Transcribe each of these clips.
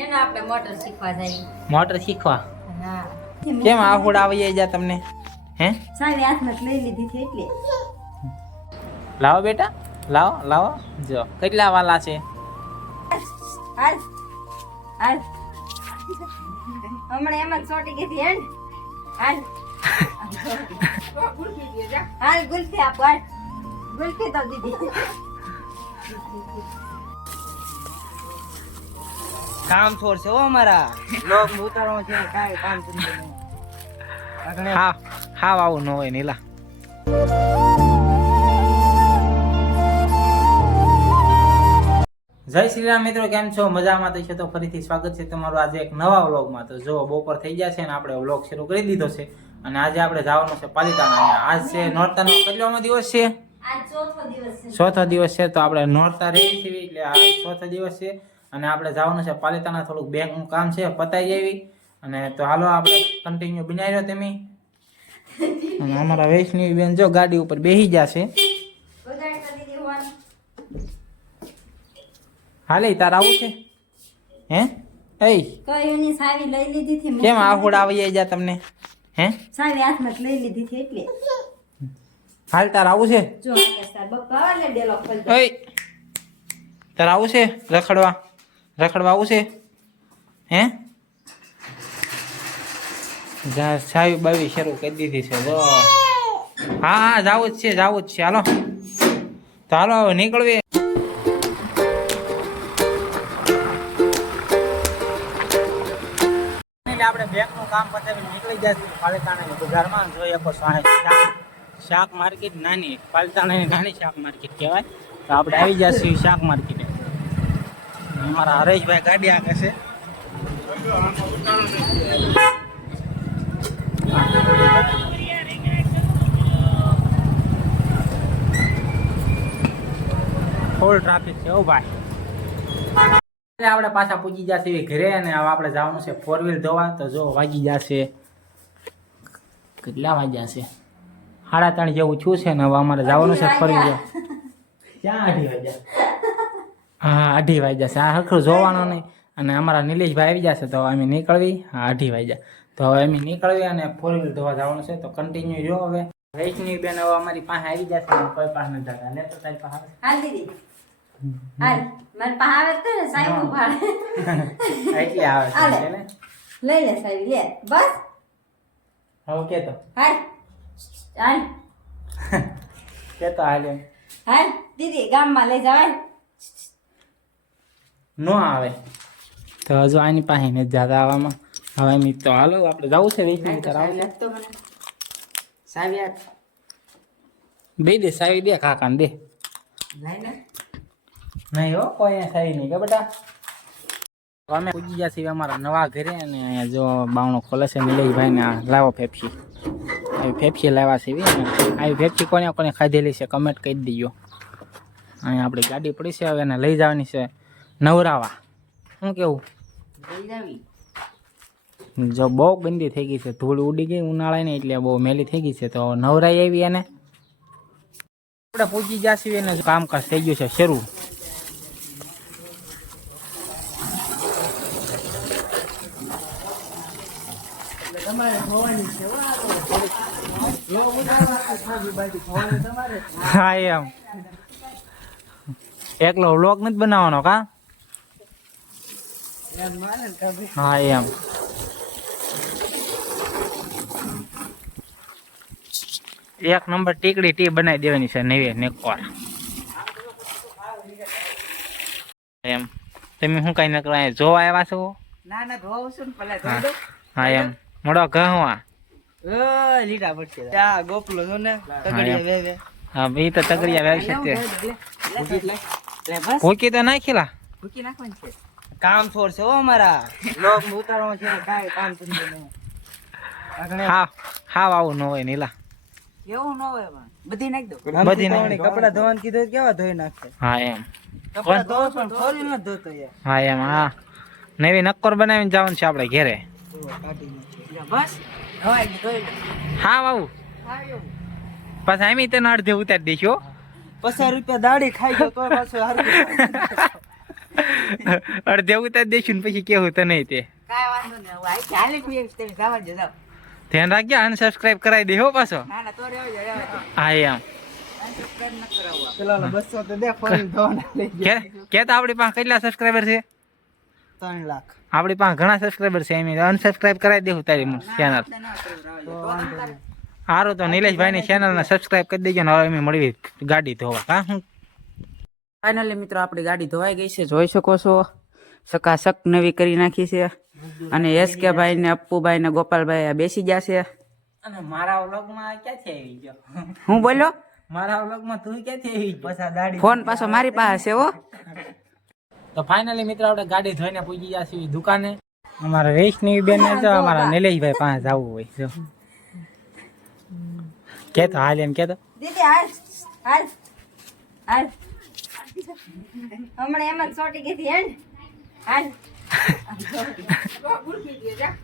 એને આપણે મોટર શીખવા જઈએ. મોટર શીખવા? હા. કેમ આવડ આવી જાય તમને? હે સાવી હાથમાં લઈ લીધી છે એટલે. લાવો બેટા, લાવો લાવો. જો કેટલા વાલા છે. હાલ હાલ હમણાં એમ જ ચોટી ગઈ હતી હેડ. હાલ હાલ ગુલ્ફી આપો. હાલ ગુલ્ફી તો દીધી. કામ છોડ છે હો અમારા લોક ઉતારવા છે કાઈ કામ ધંધો નહીં. હા હા આવું ન હોય નીલા. જય શ્રી રામ મિત્રો, કેમ છો? મજામાં તો છે? તો ફરીથી સ્વાગત છે તમારું આજે એક નવા વ્લોગમાં. તો જો બપોર થઈ ગયા છે ને આપણે વ્લોગ શરૂ કરી દીધો છે અને આજે આપણે જવાનું છે પાલિતાણા. આજ છે નોરતાનો કેટલામો દિવસ છે? આજ ચોથો દિવસ છે. ચોથો દિવસ છે. તો આપણે નોરતા રહી છીએ એટલે આ ચોથો દિવસ છે અને આપણે જવાનું છે પાલિતાણા. થોડુંક બેંકનું કામ છે, પતાઈ જાવી. અને તો હાલો આપણે કન્ટિન્યુ બનાવી રહ્યો તમે. અને અમારા વૈષ્ણવી બેન જો ગાડી ઉપર બેસી જશે. હાલે તાર આવું છે? હે એ તો એની સાવી લઈ લીધી હતી. કેમ આવડ આવી જાય તમને? હે સાવી હાથમાં લઈ લીધી હતી એટલે. હાલ તાર આવું છે? જો આ સર બપ્પા લે ડેલો ખોલ દે. ઓય તાર આવું છે રખડવા? રખડવા આવું છે? હે જા સાવી બાવી શરૂ કરી દીધી છે જો. હા હા જાવું જ છે, જાવું જ છે. હાલો તો હાલો હવે નીકળવી. આપણે બેંકનું કામ પતાવીને નીકળી જશે પાલિતાણાની બજારમાં. જોઈએ શાક માર્કેટ નાની, પાલિતાણાની નાની શાક માર્કેટ કહેવાય. તો આપણે આવી જશે શાક માર્કેટે. અમારા હરેશભાઈ ગાડી આગે છે. ફૂલ ટ્રાફિક છે ઓ ભાઈ. આપણે પાછા પૂજી જશે ઘરે અને હવે આપણે જવાનું છે 4 વ્હીલ ધોવા. તો જો વાગી જશે કેટલા વાગ્યા છે? 3:30 જેવું થયું છે ને હવે અમારે જવાનું છે 4 વ્હીલ. ક્યાં 2:30 વાગ્યા? હા 2:30 વાગ્યા છે. આ હરખું જોવાનું નહીં. અને અમારા નિલેશભાઈ આવી જશે તો અમે નીકળવી. હા 2:30 વાગ્યા. તો હવે અમે નીકળવી અને 4 વ્હીલ ધોવા જવાનું છે. તો કન્ટિન્યુ જો. હવે વૈષ્ણવી બેન હવે અમારી પાસે આવી જશે. કોઈ પાસે નથી જતા. લે તો તારી પાસે હાલ દીદી હાલ. મને પાસે આવે તો ને સાવી ઉભાડે એટલે આવે છે ને. લઈ લે સાવી લે બસ. હવે કેતો હાલ હાલ કેતો હાલ એમ હાલ દીદી ગામમાં લઈ જવાય નો આવે તો હજુ આની પાસે નથી જતા આવવામાં. હવે એમ તો હાલો આપણે જવું છે વૈષ્ણવી તાર આવશે તો મને સાવી બે દે સાવી દે કાકાને દે. લઈને નહીં હો કોઈ સાવી નહીં કે બેટા. અમે પૂજી ગયા છીએ અમારા નવા ઘરે અને અહીંયા જો બાવણો ખોલે છે નિલેશભાઈ ને. લાવો ફેફસી. આવી ફેફસી લાવવા છે. આવી ફેફસી કોને કોને ખાધેલી છે કમેન્ટ કરી દીજો. અહીંયા આપણી ગાડી પડી છે હવે એને લઈ જવાની છે નવરાવા. શું કેવું? લઈ જાવી. જો બહુ ગંદી થઈ ગઈ છે, ધૂળ ઉડી ગઈ ઉનાળાની એટલે બહુ મેલી થઈ ગઈ છે. તો નવરાઈ આવી એને આપણે પૂજી જશું એને કામકાજ થઈ ગયું છે શરૂ. હા એમ એકલો વ્લોગ નથી બનાવવાનો કા? હા એમ એક નંબર ટીકડી ટી બનાવી દેવાની છે નવી નેકવાર એમ. તમે શું કઈ નકરા જોવા આવ્યા છો? ના ના ધોવું છું ને પેલા ધોઈ દઉં. હા એમ મોડો ઘઉં લીટા પડશે. ત્યાં ગોપલો છો ને તગડીયા વેવે. હા ભાઈ તો તગડિયા વેવી છે તે ભૂકી તો નાખેલા. ભૂકી નાખવાની છે. કામ છોડ છે હો અમારા લોક ઉતારવા છે કાઈ કામ ધંધો નહીં. હા હા આવું ન હોય નીલા. એવું ન હોય પણ બધી નાખ દો. બધી નાખી દો. કપડા ધોવાનું કીધું કેવા ધોઈ નાખશે. હા એમ કપડા ધોવો પણ ફોરી ન ધોતો યાર. હા એમ હા નવી નક્કોર બનાવીને જવાનું છે આપણે ઘેરે. બસ હવાઈ ધોઈ દો. હા બાબુ પછી આમી તને અડધે ઉતારી દઈશું. 50 રૂપિયા દાડી ખાઈ ગયો તો પાછો હારું. અડધે ઉતાર દઈશું ને પછી કેવું તને તે કાંઈ વાંધો નહીં હવે આઈ ચાલે જ નહીં, તમે જવા દો જાઓ. ધ્યાન રાખજો અનસબસ્ક્રાઇબ કરાવી દે હો પાછો ના ના તો રહેવા દો, રહેવા દો. હા એમ Unsubscribe ન કરાવવા. પેલા ઓલા 200 તો દે ફોન ધોવાના લઈ જાય. કે તો આપણી પાસે કેટલા સબસ્ક્રાઇબર છે 3 લાખ. આપણી પાસે ઘણા સબસ્ક્રાઇબર છે એમ અનસબસ્ક્રાઇબ કરાવી દેવું તારી ચેનલ આપણે ના કરાવવા. તો વાંધો નહીં. સારું તો નિલેશભાઈની ચેનલને સબસ્ક્રાઇબ કરી દેજો ને હવે અમે મળવી ગાડી ધોવા હા હું ફાઇનલી મિત્રો આપણી ગાડી ધોવાઈ ગઈ છે, જોઈ શકો છો. સકાસક નવી કરી નાખી છે. અને એસકે ભાઈ ને અપ્પુભાઈ ને ગોપાલભાઈ આ બેસી ગયા છે. અને મારા વ્લોગમાં ક્યાંથી આવી ગયો હું બોલ્યો? મારા વ્લોગમાં તું ક્યાંથી આવી ગયો પાછા ગાડી ફોન પાછો મારી પાસે છે હો. તો ફાઇનલી મિત્રો આપણે ગાડી ધોઈને પૂજી ગયા છીએ દુકાને. અમારા વૈષ્ણવી બેન ને તો અમારા નિલેશભાઈ પાસે જવું હોય જો કેતો હાલ એમ કેતો દીદી હાલ હાલ હાલ હમણાં એમ જ ચોટી ગઈ હતી હેડ હાલ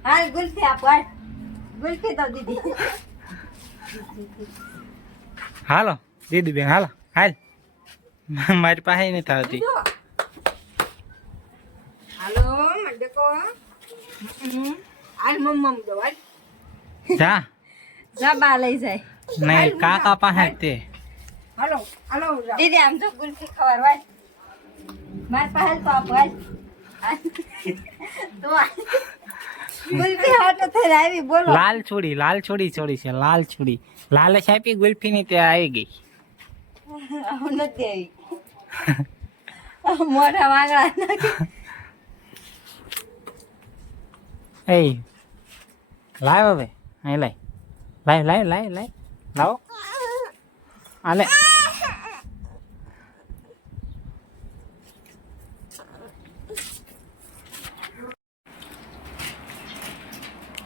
હાલ ગુલ્ફી આપો હાલ ગુલ્ફી તો દીદી હાલો દીદી બેન હાલો હાલ મારી પાસે નથી આવતી હાલો મંડકો હાલ મમ્મ દો હાલ જા જા બા લઈ જાય નહીં કાકા પાસે જ તે હાલો હાલો દીદી આમ તો ગુલ્ફી ખબર હોય મારી પાસે તો આપો હાલ તો ગુલ્ફી હાટો થઈને આવી બોલો લાલ છોડી છોડી છે લાલ છોડી લાલચ આપી ગુલ્ફી ની ત્યાં આવી ગઈ હું નથી આવી મોઢા વાંગડા નાખી એ લાવ હવે અહીં લાવ લાવો આલે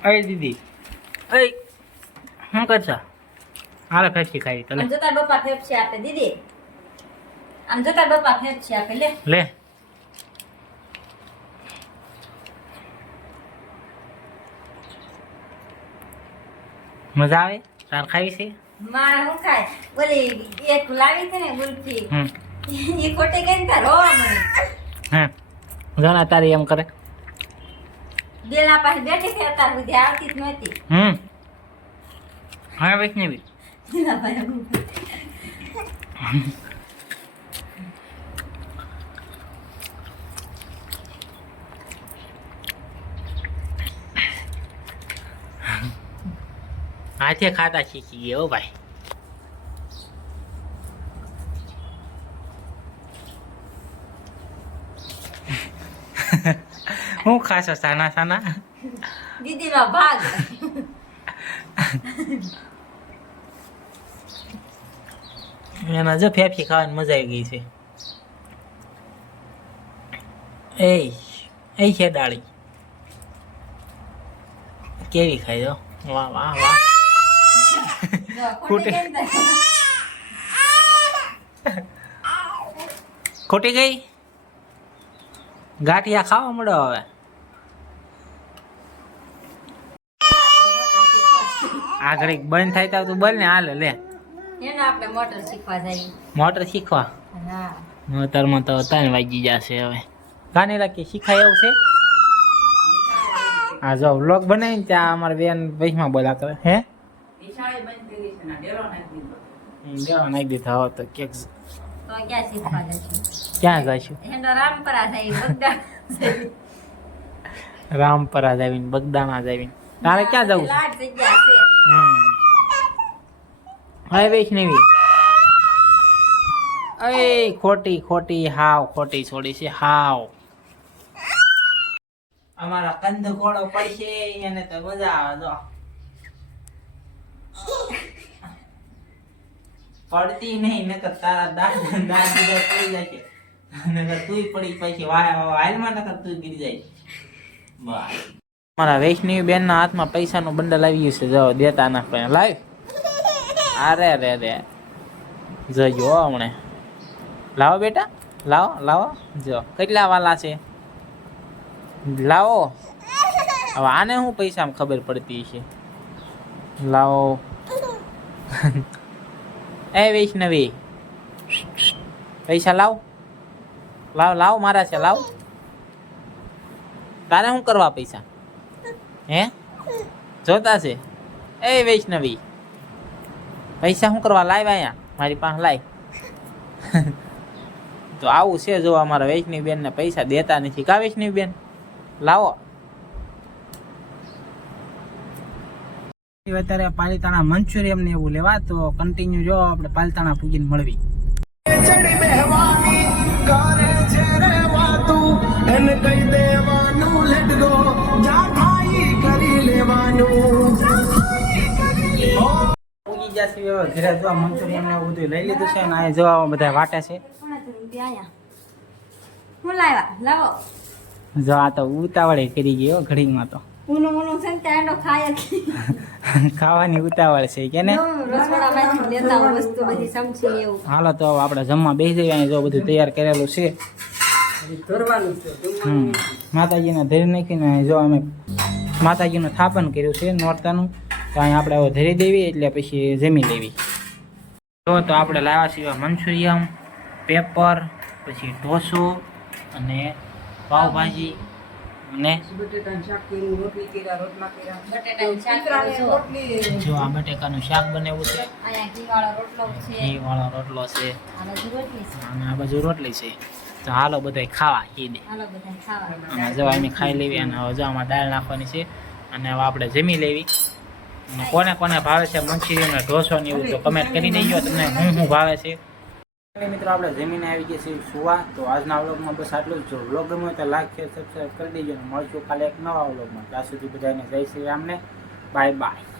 અરે દીદી એ શું કરશો હાલે ફેફસી ખાવી તો લે આમ જોતા બપ્પા ફેફસી આપે દીદી આમ જોતા બપ્પા ફેફસી આપે લે લે મજા આવે તાર ખાવી છે મારે શું ખાય બોલી એક લાવી છે ને ગુલ્ફી હમ એ ખોટી ગઈ ને તાર રોવા મને હા જાના તારી એમ કરે બેલા પાસે બેઠી છે અત્યાર સુધી આવતી જ નહોતી હા વૈષ્ણવી એના પાસે હાથે ખાતા શીખી ગયા હો ભાઈ હું ખાશો સાના સાના દીદીનો ભાગ એના જો ફેફસી ખાવાની મજા આવી ગઈ છે એ છે ડાળી કેવી ખાઈ દો વાહ વાહ વાહ ખોટી ગઈ ને ખોટી ગઈ ગાંઠિયા ખાવા મળો હવે આ ઘડી બંધ થાય તો તું બોલ ને હાલે લે એને આપણે મોટર શીખવા જઈએ મોટર શીખવા હા મોટરમાં તો 3 વાગી જશે હવે કાને રાખી શીખાય એવું છે આ જો વ્લોગ બનાવીને ત્યાં અમારા બેન વૈશમાં બોલા કરે હે ડેરો નાખી દીધા હો તો કેક તો ક્યાં શીખવા જઈશું ક્યાં જઈશું એનો રામપરા જઈએ બગદા રામપરા જાવીને બગદાણા જાવીને તારે ક્યાં જવું છે લાટ જગ્યા છે હા વૈષ્ણવી એ ખોટી હાવ ખોટી છોડી છે હાવ અમારા કંદ ઘોડો પડશે એને તો મજા આવે જો પડતી નહીં નકર તારા દાદી પડી જાય નકર તુંય પડી પછી હાલમાં નકર તું ગીરી જાય બસ મારા વૈષ્ણવી બેન ના હાથમાં પૈસાનું બંડલ આવી ગયું છે જો દેતા ના પડે લાવ અરે જોજો હમણે લાવો બેટા લાવો જો કેટલા વાલા છે લાવો હવે આને હું પૈસામાં ખબર પડતી છે લાવો એ વૈષ્ણવી પૈસા લાવ લાવ લાવ મારા છે લાવ. તારે શું કરવા પૈસા હે જોતા છે? એ વૈષ્ણવી પૈસા શું કરવા લાવ અહીંયા મારી પાસે લાય. તો આવું છે જો અમારા વૈષ્ણવી બેન ને પૈસા દેતા નથી કા વૈષ્ણવી બેન લાવો. અત્યારે પાલિતાણા મંચુરિયમ ને એવું લેવા તો કન્ટિન્યુ જો આપણે પાલિતાણા પૂગીને મળવી. પૂગી જશે ઘરે જો મંચુરિયમ ને એવું બધું લઈ લીધું છે અને આ જો બધા વાટે છે. હું લાવ્યા લાવો. જો આ તો ઉતાવળે કરી ગયો ઘડીમાં તો ઊનું છે ને ત્યાં ખાય જ. ખાવાની ઉતાવળ છે કે ને. રસોડામાંથી લેતા આવું વસ્તુ બધી સમજી એવું. હાલો તો આપણે જમવા બેસી જઈએ. અહીં જો બધું તૈયાર કરેલું છે. માતાજીને ધરી નાખીને જો અમે માતાજીનું સ્થાપન કર્યું છે નોરતાનું. તો અહીં આપણે હવે ધરી દેવી એટલે પછી જમી લેવી. તો આપણે લાવ્યા છીએ મંચુરિયમ, પેપર, પછી ઢોસો અને પાવભાજી અને જો આ બટેકાનું શાક બનાવ્યું છે. ઘી વાળો રોટલો છે અને આ બાજુ રોટલી છે. તો હાલો બધા ખાવા ઈદે. અને જો અમે ખાઈ લેવી અને હવે જો આમાં દાળ નાખવાની છે અને હવે આપણે જમી લેવી. અને કોને કોને ભાવે છે મંચુરિયન ને ઢોસો ને એવું તો કમેન્ટ કરી દેજો તમને શું ભાવે છે. મિત્રો આપણે જમીને આવી ગયા છીએ સુવા. તો આજના વ્લોગમાં બસ આટલું જ. જો વ્લોગ ગમ્યો હોય તો લાઈક શેર સબસ્ક્રાઈબ કરી દેજો. મળશું કાલે એક નવા વ્લોગમાં. ત્યાં સુધી બધાને જય શ્રી રામને. Bye bye.